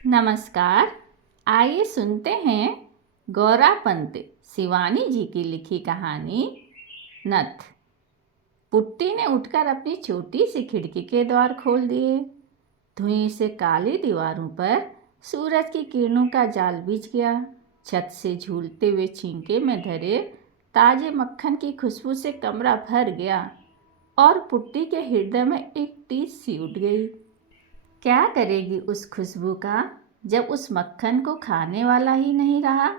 नमस्कार। आइए सुनते हैं गौरा पंत शिवानी जी की लिखी कहानी नथ। पुट्टी ने उठकर अपनी छोटी सी खिड़की के द्वार खोल दिए। धुएं से काली दीवारों पर सूरज की किरणों का जाल बिछ गया। छत से झूलते हुए छींके में धरे ताजे मक्खन की खुशबू से कमरा भर गया और पुट्टी के हृदय में एक टीस सी उठ गई। क्या करेगी उस खुशबू का जब उस मक्खन को खाने वाला ही नहीं रहा।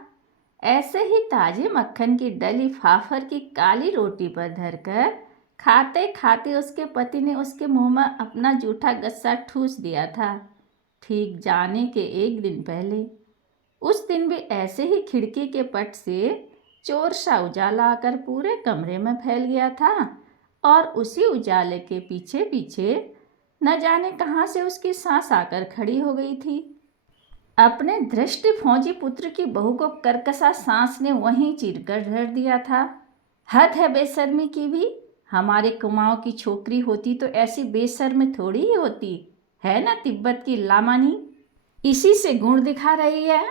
ऐसे ही ताजे मक्खन की डली फाफर की काली रोटी पर धरकर खाते खाते उसके पति ने उसके मुंह में अपना जूठा गस्सा ठूस दिया था, ठीक जाने के एक दिन पहले। उस दिन भी ऐसे ही खिड़की के पट से चोर सा उजाला आकर पूरे कमरे में फैल गया था और उसी उजाले के पीछे पीछे न जाने कहाँ से उसकी सांस आकर खड़ी हो गई थी। अपने धृष्ट फौजी पुत्र की बहू को करकसा सांस ने वहीं चीरकर धर दिया था। हद है बेशर्मी की भी। हमारे कुमाऊं की छोकरी होती तो ऐसी बेशर्म थोड़ी ही होती है ना। तिब्बत की लामानी इसी से गुण दिखा रही है।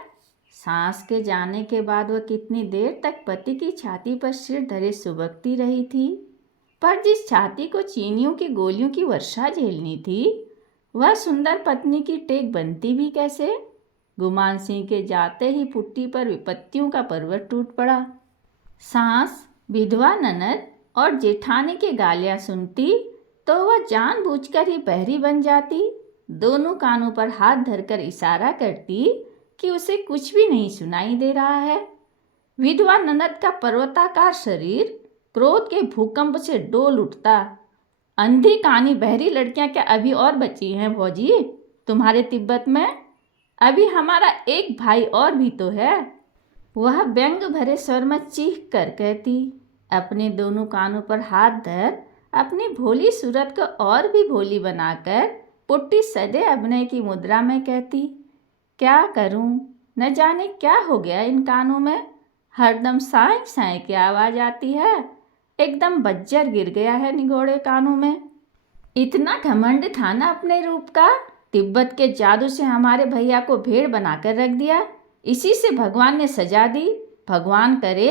सांस के जाने के बाद वह कितनी देर तक पति की छाती पर सिर धरे सुबकती रही थी, पर जिस छाती को चीनियों की गोलियों की वर्षा झेलनी थी वह सुंदर पत्नी की टेक बनती भी कैसे। गुमान सिंह के जाते ही पुट्टी पर विपत्तियों का पर्वत टूट पड़ा। सास, विधवा ननद और जेठानी की गालियां सुनती तो वह जानबूझकर ही बहरी बन जाती। दोनों कानों पर हाथ धरकर इशारा करती कि उसे कुछ भी नहीं सुनाई दे रहा है। विधवा ननद का पर्वताकार शरीर क्रोध के भूकंप से डोल उठता। अंधी कानी बहरी लड़कियां क्या अभी और बची हैं भौजी तुम्हारे तिब्बत में? अभी हमारा एक भाई और भी तो है। वह व्यंग भरे स्वर में चीख कर कहती। अपने दोनों कानों पर हाथ धर अपनी भोली सूरत को और भी भोली बनाकर पुट्टी सदे अभिनय की मुद्रा में कहती, क्या करूं, न जाने क्या हो गया इन कानों में। हरदम साए साए की आवाज़ आती है। एकदम बज्जर गिर गया है निगोड़े कानों में। इतना घमंड था ना अपने रूप का। तिब्बत के जादू से हमारे भैया को भेड़ बनाकर रख दिया। इसी से भगवान ने सजा दी। भगवान करे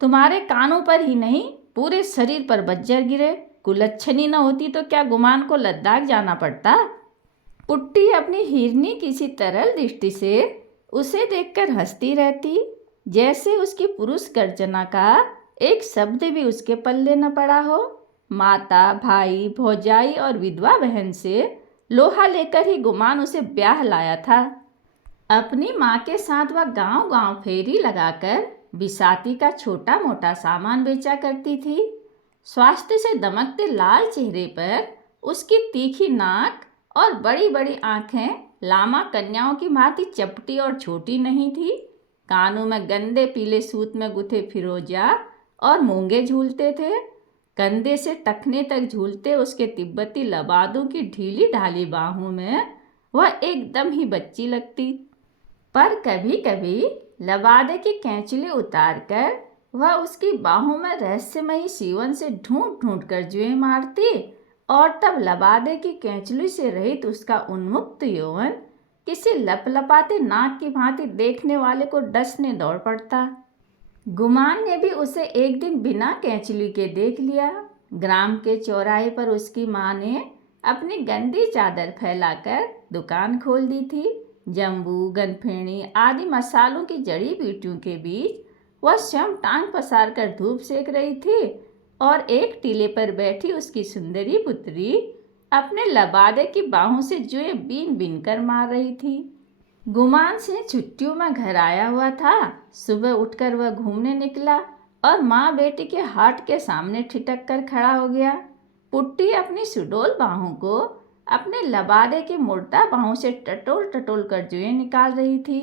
तुम्हारे कानों पर ही नहीं पूरे शरीर पर बज्जर गिरे। कुलच्छनी न होती तो क्या गुमान को लद्दाख जाना पड़ता। पुट्टी अपनी हिरनी किसी तरल दृष्टि से उसे देखकर हंसती रहती, जैसे उसकी पुरुष गर्जना का एक शब्द भी उसके पल्ले न पड़ा हो। माता, भाई, भौजाई और विधवा बहन से लोहा लेकर ही गुमान उसे ब्याह लाया था। अपनी माँ के साथ वह गांव गांव फेरी लगाकर बिसाती का छोटा मोटा सामान बेचा करती थी। स्वास्थ्य से दमकते लाल चेहरे पर उसकी तीखी नाक और बड़ी बड़ी आंखें लामा कन्याओं की भांति चपटी और छोटी नहीं थी। कानों में गंदे पीले सूत में गुथे फिरोजा और मूंगे झूलते थे। कंधे से टखने तक झूलते उसके तिब्बती लबादों की ढीली ढाली बाहों में वह एकदम ही बच्ची लगती। पर कभी कभी लबादे की कैंचली उतार कर वह उसकी बाहों में रहस्यमयी सीवन से ढूंढ ढूंढ कर जुएं मारती और तब लबादे की कैंचली से रहित उसका उन्मुक्त यौवन किसी लपलपाते नाक की भांति देखने वाले को डसने दौड़ पड़ता। गुमान ने भी उसे एक दिन बिना कैंचली के देख लिया। ग्राम के चौराहे पर उसकी माँ ने अपनी गंदी चादर फैलाकर दुकान खोल दी थी। जम्बू, गनफेणी आदि मसालों की जड़ी बूटियों के बीच वह स्वयं टांग पसार कर धूप सेक रही थी और एक टीले पर बैठी उसकी सुंदरी पुत्री अपने लबादे की बाहों से जुएं बीन बीन कर मार रही थी। गुमान से छुट्टियों में घर आया हुआ था। सुबह उठकर वह घूमने निकला और माँ बेटी के हाट के सामने ठिठक कर खड़ा हो गया। पुट्टी अपनी सुडोल बाहों को अपने लबादे की मुर्दा बाहों से टटोल टटोल कर जुएं निकाल रही थी।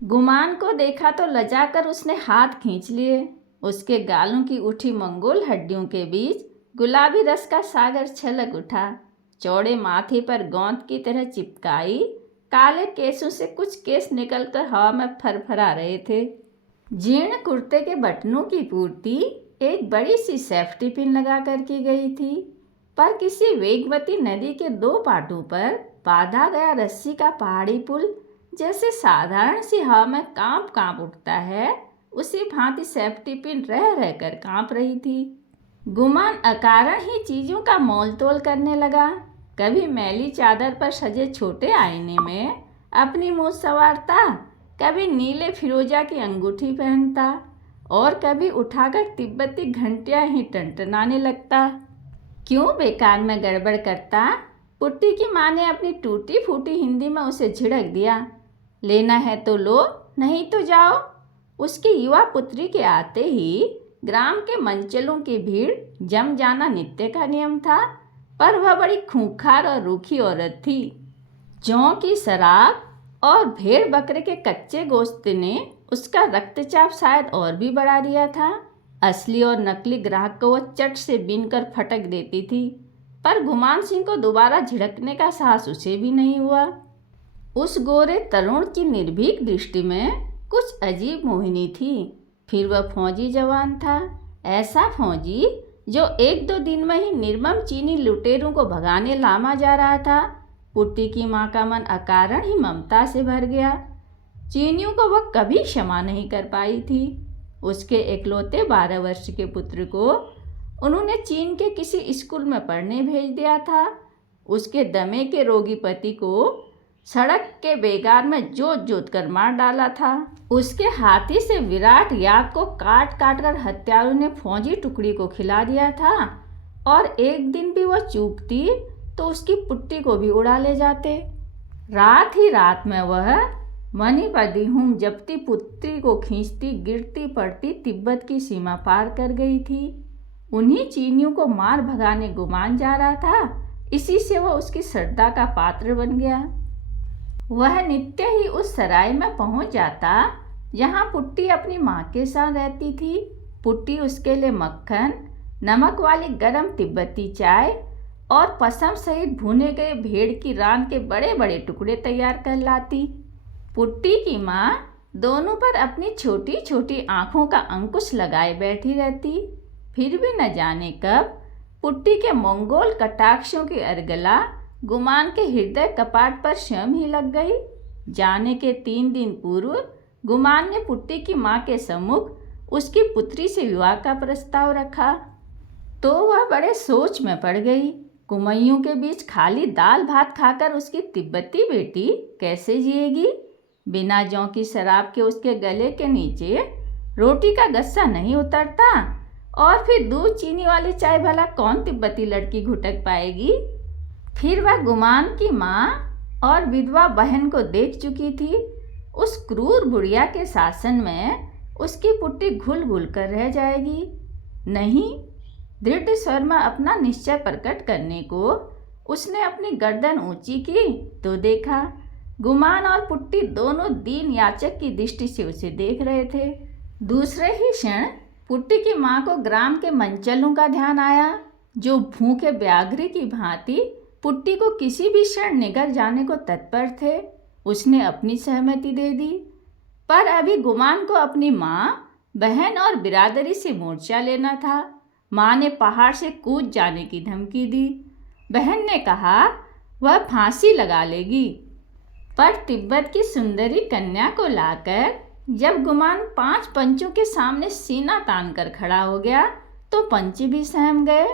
गुमान को देखा तो लजाकर उसने हाथ खींच लिए। उसके गालों की उठी मंगोल हड्डियों के बीच गुलाबी रस का सागर छलक उठा। चौड़े माथे पर गोंद की तरह चिपकाई काले केसों से कुछ केस निकलकर हवा में फरफरा रहे थे। जीर्ण कुर्ते के बटनों की पूर्ति एक बड़ी सी सेफ्टी पिन लगा कर की गई थी, पर किसी वेगवती नदी के दो पाटों पर बांधा गया रस्सी का पहाड़ी पुल जैसे साधारण सी हवा में कांप कांप उठता है, उसी भांति सेफ्टी पिन रह रहकर कांप रही थी। गुमान अकारण ही चीज़ों का मोल तोल करने लगा। कभी मैली चादर पर सजे छोटे आईने में अपनी मूंछ संवारता, कभी नीले फिरोजा की अंगूठी पहनता और कभी उठाकर तिब्बती घंटियां ही टनटनाने लगता। क्यों बेकार में गड़बड़ करता? पुट्टी की माँ ने अपनी टूटी फूटी हिंदी में उसे झिड़क दिया। लेना है तो लो, नहीं तो जाओ। उसकी युवा पुत्री के आते ही ग्राम के मंचलों की भीड़ जम जाना नित्य का नियम था, पर वह बड़ी खूंखार और रूखी औरत थी। जौ की शराब और भेड़ बकरे के कच्चे गोश्त ने उसका रक्तचाप शायद और भी बढ़ा दिया था। असली और नकली ग्राहक को वह चट से बीनकर फटक देती थी, पर गुमान सिंह को दोबारा झिड़कने का साहस उसे भी नहीं हुआ। उस गोरे तरुण की निर्भीक दृष्टि में कुछ अजीब मोहिनी थी। फिर वह फौजी जवान था, ऐसा फौजी जो 1-2 दिन में ही निर्मम चीनी लुटेरों को भगाने लामा जा रहा था। पुट्टी की माँ का मन अकारण ही ममता से भर गया। चीनियों को वह कभी क्षमा नहीं कर पाई थी। उसके इकलौते 12 वर्ष के पुत्र को उन्होंने चीन के किसी स्कूल में पढ़ने भेज दिया था। उसके दमे के रोगी पति को सड़क के बेगार में जोत जोत कर मार डाला था। उसके हाथी से विराट याक को काट काट कर हत्यारों ने फौजी टुकड़ी को खिला दिया था, और एक दिन भी वह चूकती तो उसकी पुट्टी को भी उड़ा ले जाते। रात ही रात में वह मणिपद्म जपती पुत्री को खींचती गिरती पड़ती तिब्बत की सीमा पार कर गई थी। उन्हीं चीनियों को मार भगाने गुमान जा रहा था, इसी से वह उसकी श्रद्धा का पात्र बन गया। वह नित्य ही उस सराय में पहुंच जाता जहां पुट्टी अपनी माँ के साथ रहती थी। पुट्टी उसके लिए मक्खन, नमक वाली गरम तिब्बती चाय और पसम सहित भुने गए भेड़ की रान के बड़े बड़े टुकड़े तैयार कर लाती। पुट्टी की माँ दोनों पर अपनी छोटी छोटी आँखों का अंकुश लगाए बैठी रहती। फिर भी न जाने कब पुट्टी के मंगोल कटाक्षों की अर्गला गुमान के हृदय कपाट पर स्वयं ही लग गई। जाने के 3 दिन पूर्व गुमान ने पुट्टी की माँ के सम्मुख उसकी पुत्री से विवाह का प्रस्ताव रखा, तो वह बड़े सोच में पड़ गई। कुमैयों के बीच खाली दाल भात खाकर उसकी तिब्बती बेटी कैसे जिएगी? बिना जौ की शराब के उसके गले के नीचे रोटी का गस्सा नहीं उतरता, और फिर दूध चीनी वाली चाय भला कौन तिब्बती लड़की घुटक पाएगी? फिर वह गुमान की माँ और विधवा बहन को देख चुकी थी। उस क्रूर बुढ़िया के शासन में उसकी पुट्टी घुल घुल कर रह जाएगी। नहीं, दृढ़ स्वर में अपना निश्चय प्रकट करने को उसने अपनी गर्दन ऊंची की तो देखा गुमान और पुट्टी दोनों दीन याचक की दृष्टि से उसे देख रहे थे। दूसरे ही क्षण पुट्टी की माँ को ग्राम के मंचलों का ध्यान आया, जो भूखे व्याघ्र की भांति पुट्टी को किसी भी क्षण निगल जाने को तत्पर थे। उसने अपनी सहमति दे दी, पर अभी गुमान को अपनी माँ, बहन और बिरादरी से मोर्चा लेना था। माँ ने पहाड़ से कूद जाने की धमकी दी। बहन ने कहा वह फांसी लगा लेगी, पर तिब्बत की सुंदरी कन्या को लाकर जब गुमान 5 पंचों के सामने सीना तान कर खड़ा हो गया तो पंच भी सहम गए।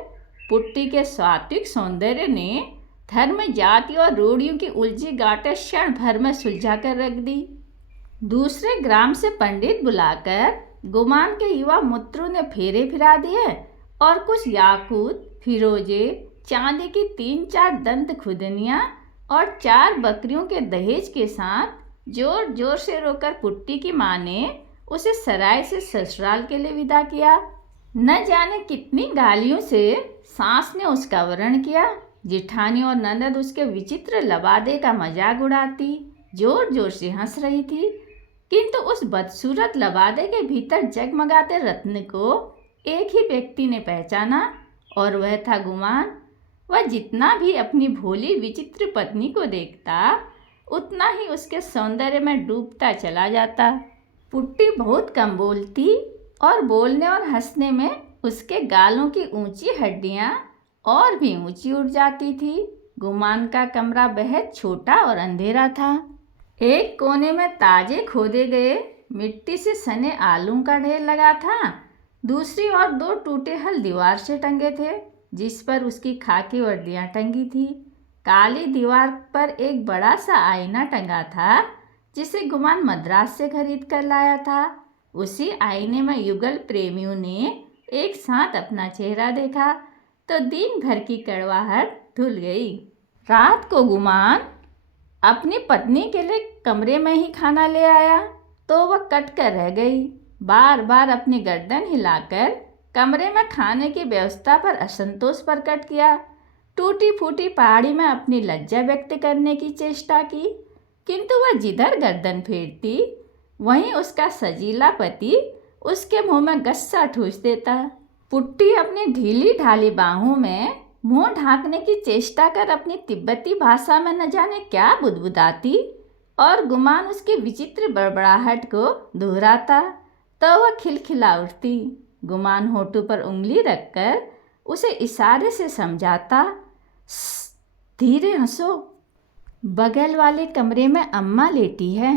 पुट्टी के सात्विक सौंदर्य ने धर्म, जाति और रूढ़ियों की उलझी गांठें क्षण भर में सुलझा कर रख दी। दूसरे ग्राम से पंडित बुलाकर गुमान के युवा मित्रों ने फेरे फिरा दिए और कुछ याकूत, फिरोजे, चांदी की 3-4 दंत खुदनियाँ और 4 बकरियों के दहेज के साथ जोर जोर से रोकर पुट्टी की माँ ने उसे सराय से ससुराल के लिए विदा किया। न जाने कितनी गालियों से सास ने उसका वरण किया। जिठानी और ननद उसके विचित्र लबादे का मजाक उड़ाती, जोर जोर से हंस रही थी, किंतु उस बदसूरत लबादे के भीतर जगमगाते रत्न को एक ही व्यक्ति ने पहचाना, और वह था गुमान। वह जितना भी अपनी भोली विचित्र पत्नी को देखता, उतना ही उसके सौंदर्य में डूबता चला जाता। पुट्टी बहुत कम बोलती और बोलने और हंसने में उसके गालों की ऊंची हड्डियां और भी ऊंची उठ जाती थी। गुमान का कमरा बेहद छोटा और अंधेरा था। एक कोने में ताजे खोदे गए मिट्टी से सने आलू का ढेर लगा था। दूसरी ओर 2 टूटे हल दीवार से टंगे थे, जिस पर उसकी खाकी वर्दियां टंगी थी। काली दीवार पर एक बड़ा सा आईना टंगा था, जिसे गुमान मद्रास से खरीद कर लाया था। उसी आईने में युगल प्रेमियों ने एक साथ अपना चेहरा देखा तो दिन भर की कड़वाहट धुल गई। रात को गुमान अपनी पत्नी के लिए कमरे में ही खाना ले आया तो वह कट कर रह गई। बार बार अपनी गर्दन हिलाकर कमरे में खाने की व्यवस्था पर असंतोष प्रकट किया। टूटी फूटी पहाड़ी में अपनी लज्जा व्यक्त करने की चेष्टा की, किंतु वह जिधर गर्दन फेरती वहीं उसका सजीला पति उसके मुंह में गस्सा ठूस देता। पुट्टी अपनी ढीली ढाली बाहों में मुंह ढांकने की चेष्टा कर अपनी तिब्बती भाषा में न जाने क्या बुदबुदाती और गुमान उसकी विचित्र बड़बड़ाहट को दोहराता तो वह खिलखिला उठती। गुमान होठों पर उंगली रखकर उसे इशारे से समझाता, धीरे हंसो, बगल वाले कमरे में अम्मा लेटी है।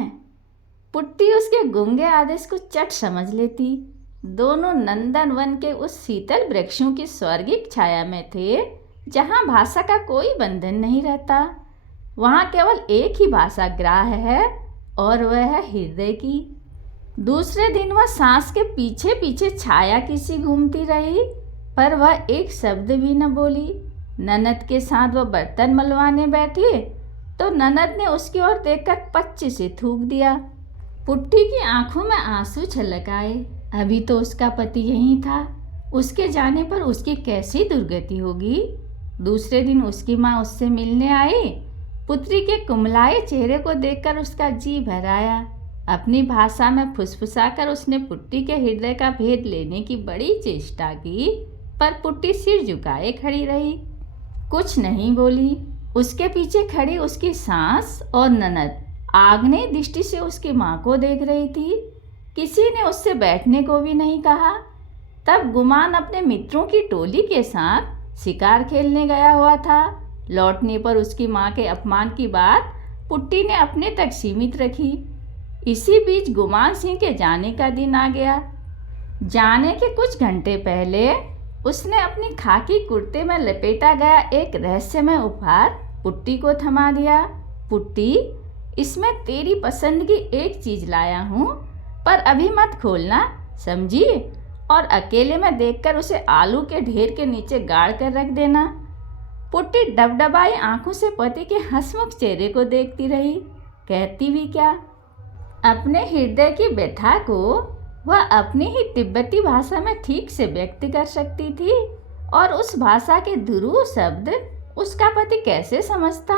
पुट्टी उसके गूंगे आदेश को चट समझ लेती। दोनों नंदनवन के उस शीतल वृक्षों की स्वर्गिक छाया में थे, जहाँ भाषा का कोई बंधन नहीं रहता। वहाँ केवल एक ही भाषा ग्राह्य है और वह है हृदय की। दूसरे दिन वह सांस के पीछे पीछे छाया की सी घूमती रही, पर वह एक शब्द भी न बोली। ननद के साथ वह बर्तन मलवाने बैठी तो ननद ने उसकी ओर देखकर पच्ची से थूक दिया। पुट्टी की आंखों में आंसू छलक आए। अभी तो उसका पति यहीं था, उसके जाने पर उसकी कैसी दुर्गति होगी। दूसरे दिन उसकी माँ उससे मिलने आई। पुत्री के कुमलाए चेहरे को देखकर उसका जी भर आया। अपनी भाषा में फुसफुसाकर उसने पुट्टी के हृदय का भेद लेने की बड़ी चेष्टा की, पर पुट्टी सिर झुकाए खड़ी रही, कुछ नहीं बोली। उसके पीछे खड़ी उसकी सास और ननद आग्नेय दृष्टि से उसकी माँ को देख रही थी। किसी ने उससे बैठने को भी नहीं कहा। तब गुमान अपने मित्रों की टोली के साथ शिकार खेलने गया हुआ था। लौटने पर उसकी माँ के अपमान की बात पुट्टी ने अपने तक सीमित रखी। इसी बीच गुमान सिंह के जाने का दिन आ गया। जाने के कुछ घंटे पहले उसने अपनी खाकी कुर्ते में लपेटा गया एक रहस्यमय उपहार पुट्टी को थमा दिया। पुट्टी, इसमें तेरी पसंद की एक चीज़ लाया हूँ, पर अभी मत खोलना, समझी? और अकेले में देखकर उसे आलू के ढेर के नीचे गाड़ कर रख देना। पुट्टी डबडबाई आंखों से पति के हंसमुख चेहरे को देखती रही। कहती भी क्या? अपने हृदय की व्यथा को वह अपनी ही तिब्बती भाषा में ठीक से व्यक्त कर सकती थी, और उस भाषा के दुरूह शब्द उसका पति कैसे समझता?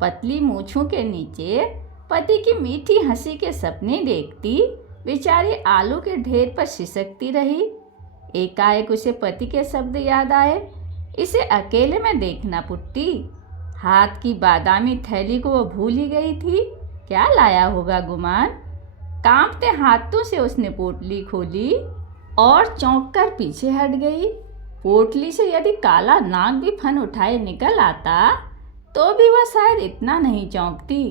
पतली मूछों के नीचे पति की मीठी हंसी के सपने देखती बेचारी आलू के ढेर पर सिसकती रही। एकाएक उसे पति के शब्द याद आए, इसे अकेले में देखना पुट्टी। हाथ की बादामी थैली को वो भूल ही गई थी। क्या लाया होगा गुमान? कांपते हाथों से उसने पोटली खोली और चौंक कर पीछे हट गई। पोटली से यदि काला नाग भी फन उठाए निकल आता तो भी वह शायद इतना नहीं चौंकती।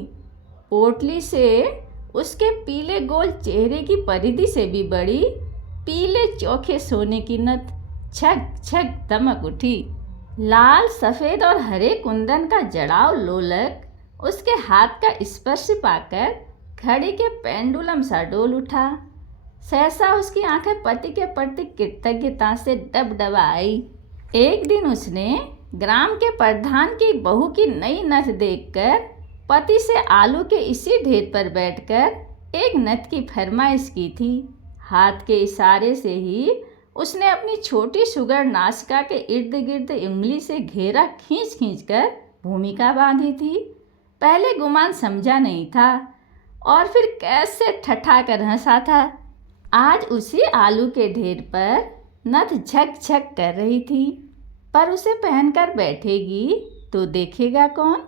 पोटली से उसके पीले गोल चेहरे की परिधि से भी बड़ी पीले चोखे सोने की नथ छक छक दमक उठी। लाल सफ़ेद और हरे कुंदन का जड़ाव लोलक उसके हाथ का स्पर्श पाकर घड़ी के पेंडुलम सा डोल उठा। सहसा उसकी आंखें पति के प्रति कृतज्ञता से डबडबा आई। एक दिन उसने ग्राम के प्रधान की बहू की नई नथ देखकर पति से आलू के इसी ढेर पर बैठकर एक नथ की फरमाइश की थी। हाथ के इशारे से ही उसने अपनी छोटी सुगर नासिका के इर्द गिर्द उंगली से घेरा खींच खींच कर भूमिका बांधी थी। पहले गुमान समझा नहीं था और फिर कैसे ठठा कर हंसा था। आज उसी आलू के ढेर पर नथ झक झक कर रही थी, पर उसे पहनकर बैठेगी तो देखेगा कौन?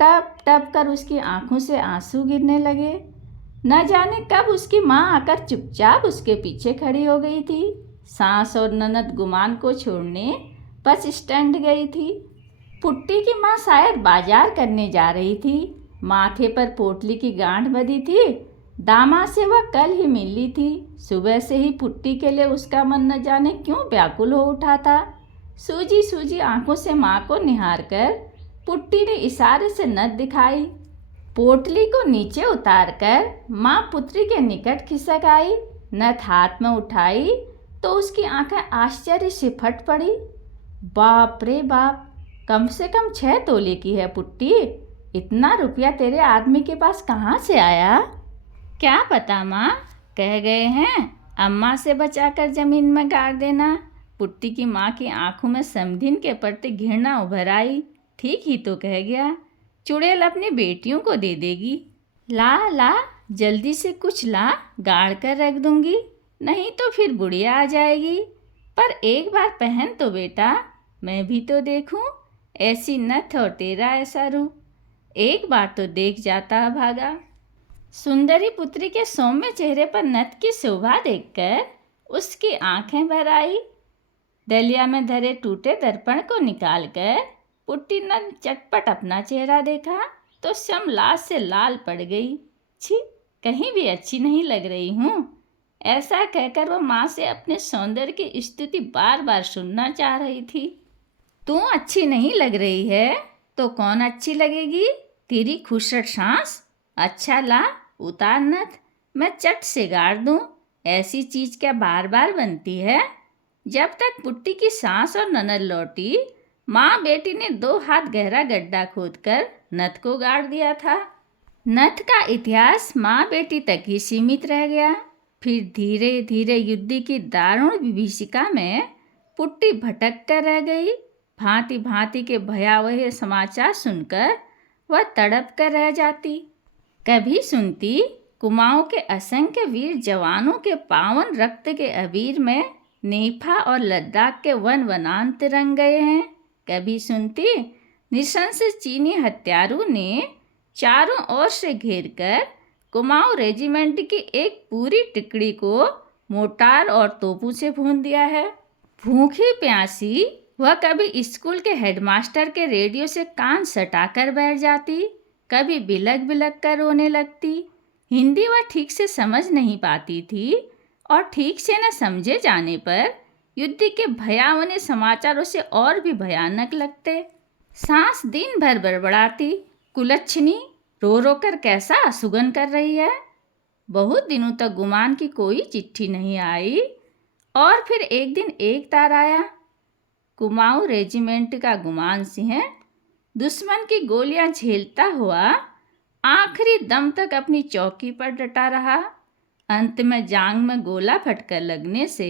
टप टप कर उसकी आंखों से आंसू गिरने लगे। न जाने कब उसकी माँ आकर चुपचाप उसके पीछे खड़ी हो गई थी। सास और ननद गुमान को छोड़ने बस स्टैंड गई थी। पुट्टी की माँ शायद बाजार करने जा रही थी। माथे पर पोटली की गांठ बंधी थी। दामाद से वह कल ही मिली थी। सुबह से ही पुट्टी के लिए उसका मन न जाने क्यों व्याकुल हो उठा था। सूजी सूजी आंखों से माँ को निहार कर पुट्टी ने इशारे से नथ दिखाई। पोटली को नीचे उतार कर माँ पुत्री के निकट खिसक आई। नथ हाथ में उठाई तो उसकी आंखें आश्चर्य से फट पड़ी। बाप रे बाप, कम से कम 6 तोले की है पुट्टी। इतना रुपया तेरे आदमी के पास कहाँ से आया? क्या पता माँ, कह गए हैं अम्मा से बचाकर जमीन में गाड़ देना। पुट्टी की माँ की आंखों में समधिन के प्रति घृणा उभर आई। ठीक ही तो कह गया, चुड़ैल अपनी बेटियों को दे देगी। ला ला, जल्दी से कुछ ला, गाड़ कर रख दूंगी, नहीं तो फिर बुढ़िया आ जाएगी। पर एक बार पहन तो बेटा, मैं भी तो देखूं, ऐसी नथ और तेरा ऐसा रूप। एक बार तो देख जाता भागा। सुंदरी पुत्री के सौम्य चेहरे पर नथ की शोभा देखकर उसकी आंखें भर आई। दलिया में धरे टूटे दर्पण को निकालकर पुट्टी ने चटपट अपना चेहरा देखा तो लाज से लाल पड़ गई। छी, कहीं भी अच्छी नहीं लग रही हूँ। ऐसा कहकर वह माँ से अपने सौंदर्य की स्तुति बार बार सुनना चाह रही थी। तू अच्छी नहीं लग रही है तो कौन अच्छी लगेगी? तेरी खुशट सांस। अच्छा ला, उतार नथ, मैं चट से गाड़ दूँ। ऐसी चीज़ क्या बार बार बनती है? जब तक पुट्टी की सास और ननद लौटी, माँ बेटी ने 2 हाथ गहरा गड्ढा खोदकर नथ को गाड़ दिया था। नथ का इतिहास माँ बेटी तक ही सीमित रह गया। फिर धीरे धीरे युद्ध की दारुण विभीषिका में पुट्टी भटक कर रह गई। भांति भांति के भयावह समाचार सुनकर वह तड़प कर रह जाती। कभी सुनती कुमाऊं के असंख्य वीर जवानों के पावन रक्त के अबीर में नेफा और लद्दाख के वन वनांत रंग गए हैं। कभी सुनती नृशंस चीनी हत्यारों ने चारों ओर से घेरकर कुमाऊं रेजिमेंट की एक पूरी टुकड़ी को मोटार और तोपों से भून दिया है। भूखी प्यासी वह कभी स्कूल के हेडमास्टर के रेडियो से कान सटाकर बैठ जाती, कभी बिलक बिलक कर रोने लगती। हिंदी वह ठीक से समझ नहीं पाती थी और ठीक से न समझे जाने पर युद्ध के भयावह समाचार उसे और भी भयानक लगते। सांस दिन भर बड़बड़ाती, कुलच्छनी रो रो कर कैसा सुगन कर रही है। बहुत दिनों तक गुमान की कोई चिट्ठी नहीं आई और फिर एक दिन एक तार आया। कुमाऊं रेजिमेंट का गुमान सिंह दुश्मन की गोलियां झेलता हुआ आखिरी दम तक अपनी चौकी पर डटा रहा। अंत में जांग में गोला फटकर लगने से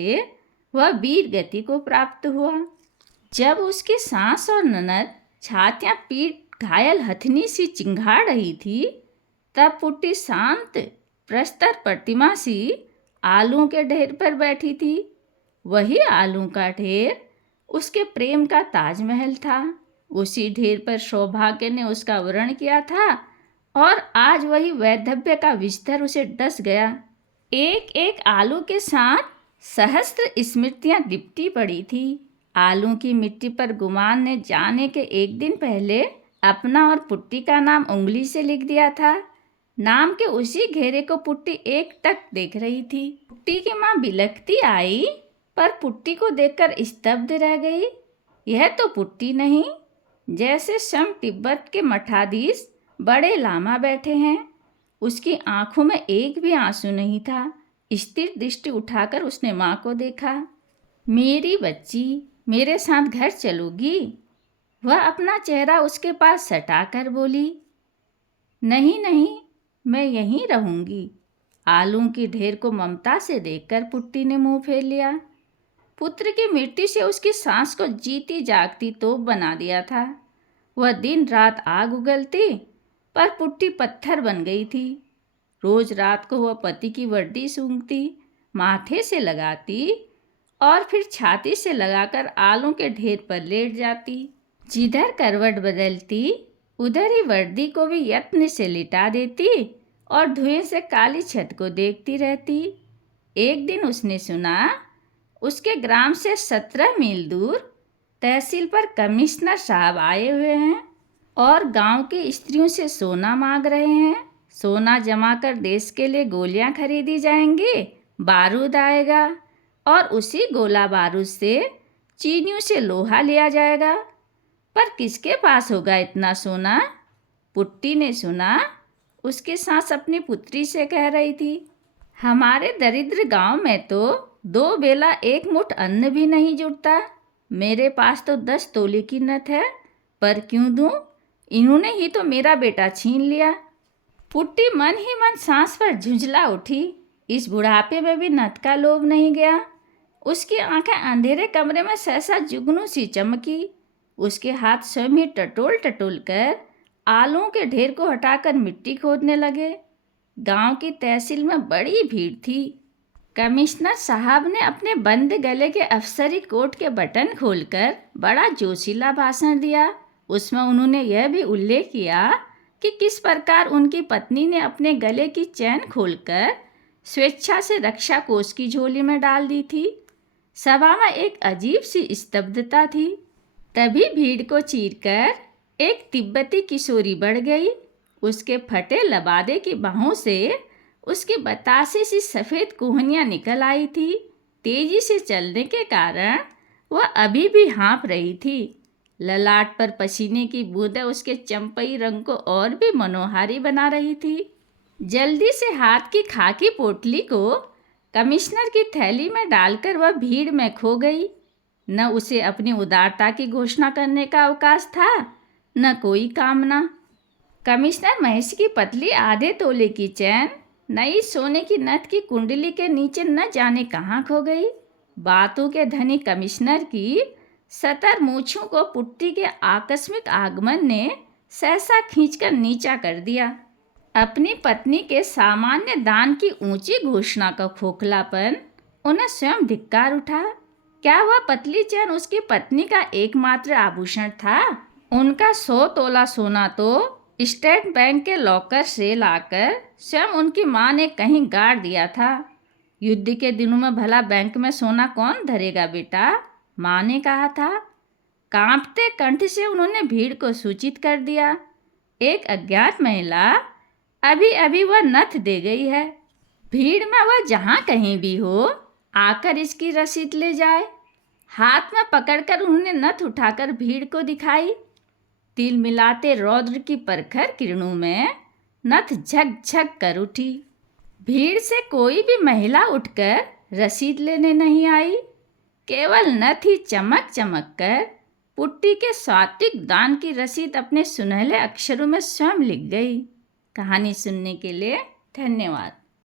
वह वीर गति को प्राप्त हुआ। जब उसकी सास और ननद छातियां पीट घायल हथनी सी चिंघाड़ रही थी, तब पुट्टी शांत प्रस्तर प्रतिमा सी आलूओं के ढेर पर बैठी थी। वही आलू का ढेर उसके प्रेम का ताजमहल था। उसी ढेर पर सौभाग्य ने उसका वरण किया था और आज वही वैधव्य का बिस्तर उसे डस गया। एक एक आलू के साथ सहस्त्र स्मृतियां लिपटी पड़ी थी। आलू की मिट्टी पर गुमान ने जाने के एक दिन पहले अपना और पुट्टी का नाम उंगली से लिख दिया था। नाम के उसी घेरे को पुट्टी एकटक देख रही थी। पुट्टी की माँ बिलखती आई पर पुट्टी को देखकर स्तब्ध रह गई। यह तो पुट्टी नहीं, जैसे सम तिब्बत के मठाधीश बड़े लामा बैठे हैं। उसकी आंखों में एक भी आंसू नहीं था। स्थिर दृष्टि उठाकर उसने माँ को देखा। मेरी बच्ची, मेरे साथ घर चलोगी? वह अपना चेहरा उसके पास सटाकर बोली। नहीं नहीं, मैं यहीं रहूंगी। आलू की ढेर को ममता से देखकर पुट्टी ने मुंह फेर लिया। पुत्र की मृत्यु से उसकी सांस को जीती जागती तोप बना दिया था। वह दिन रात आग उगलती पर पुट्टी पत्थर बन गई थी। रोज रात को वह पति की वर्दी सूंघती, माथे से लगाती और फिर छाती से लगाकर आलू के ढेर पर लेट जाती। जिधर करवट बदलती उधर ही वर्दी को भी यत्न से लिटा देती और धुएं से काली छत को देखती रहती। एक दिन उसने सुना उसके ग्राम से 17 मील दूर तहसील पर कमिश्नर साहब आए हुए हैं और गांव की स्त्रियों से सोना मांग रहे हैं। सोना जमा कर देश के लिए गोलियां खरीदी जाएंगी, बारूद आएगा और उसी गोला बारूद से चीनियों से लोहा लिया जाएगा। पर किसके पास होगा इतना सोना? पुट्टी ने सुना उसकी सास अपनी पुत्री से कह रही थी, हमारे दरिद्र गांव में तो 2 बेला 1 मुठ अन्न भी नहीं जुटता। मेरे पास तो 10 तोले की नथ है, पर क्यों दूं? इन्होंने ही तो मेरा बेटा छीन लिया। पुट्टी मन ही मन सांस पर झुंझला उठी। इस बुढ़ापे में भी नथ का लोभ नहीं गया। उसकी आंखें अंधेरे कमरे में सहसा जुगनू सी चमकी। उसके हाथ स्वयं ही टटोल टटोल कर आलूओं के ढेर को हटाकर मिट्टी खोदने लगे। गांव की तहसील में बड़ी भीड़ थी। कमिश्नर साहब ने अपने बंद गले के अफसरी कोट के बटन खोलकर बड़ा जोशीला भाषण दिया। उसमें उन्होंने यह भी उल्लेख किया कि किस प्रकार उनकी पत्नी ने अपने गले की चैन खोलकर स्वेच्छा से रक्षा कोष की झोली में डाल दी थी। सभा में एक अजीब सी स्तब्धता थी। तभी भीड़ को चीरकर एक तिब्बती किशोरी बढ़ गई। उसके फटे लबादे की बाहों से उसकी बतासी सी सफ़ेद कोहनियाँ निकल आई थी। तेजी से चलने के कारण वह अभी भी हाँफ रही थी। ललाट पर पसीने की बूंदें उसके चंपई रंग को और भी मनोहारी बना रही थी। जल्दी से हाथ की खाकी पोटली को कमिश्नर की थैली में डालकर वह भीड़ में खो गई। न उसे अपनी उदारता की घोषणा करने का अवकाश था, न कोई कामना। कमिश्नर महेश की पतली आधे तोले की चैन नई सोने की नथ की कुंडली के नीचे न जाने कहाँ खो गई। बातों के धनी कमिश्नर की सतर मूछों को पुट्टी के आकस्मिक आगमन ने सहसा खींचकर नीचा कर दिया। अपनी पत्नी के सामान्य दान की ऊंची घोषणा का खोखलापन उन्हें स्वयं धिक्कार उठा। क्या वह पतली चैन उसकी पत्नी का एकमात्र आभूषण था? उनका 100 तोला सोना तो स्टेट बैंक के लॉकर से लाकर स्वयं उनकी माँ ने कहीं गाड़ दिया था। युद्ध के दिनों में भला बैंक में सोना कौन धरेगा बेटा? माँ ने कहा था। कांपते कंठ से उन्होंने भीड़ को सूचित कर दिया, एक अज्ञात महिला अभी अभी वह नथ दे गई है। भीड़ में वह जहाँ कहीं भी हो आकर इसकी रसीद ले जाए। हाथ में पकड़कर उन्होंने नथ उठाकर भीड़ को दिखाई। तिल मिलाते रौद्र की प्रखर किरणों में नथ झकझक कर उठी। भीड़ से कोई भी महिला उठकर रसीद लेने नहीं आई। केवल नथ ही चमक चमक कर पुट्टी के सात्विक दान की रसीद अपने सुनहले अक्षरों में स्वयं लिख गई। कहानी सुनने के लिए धन्यवाद।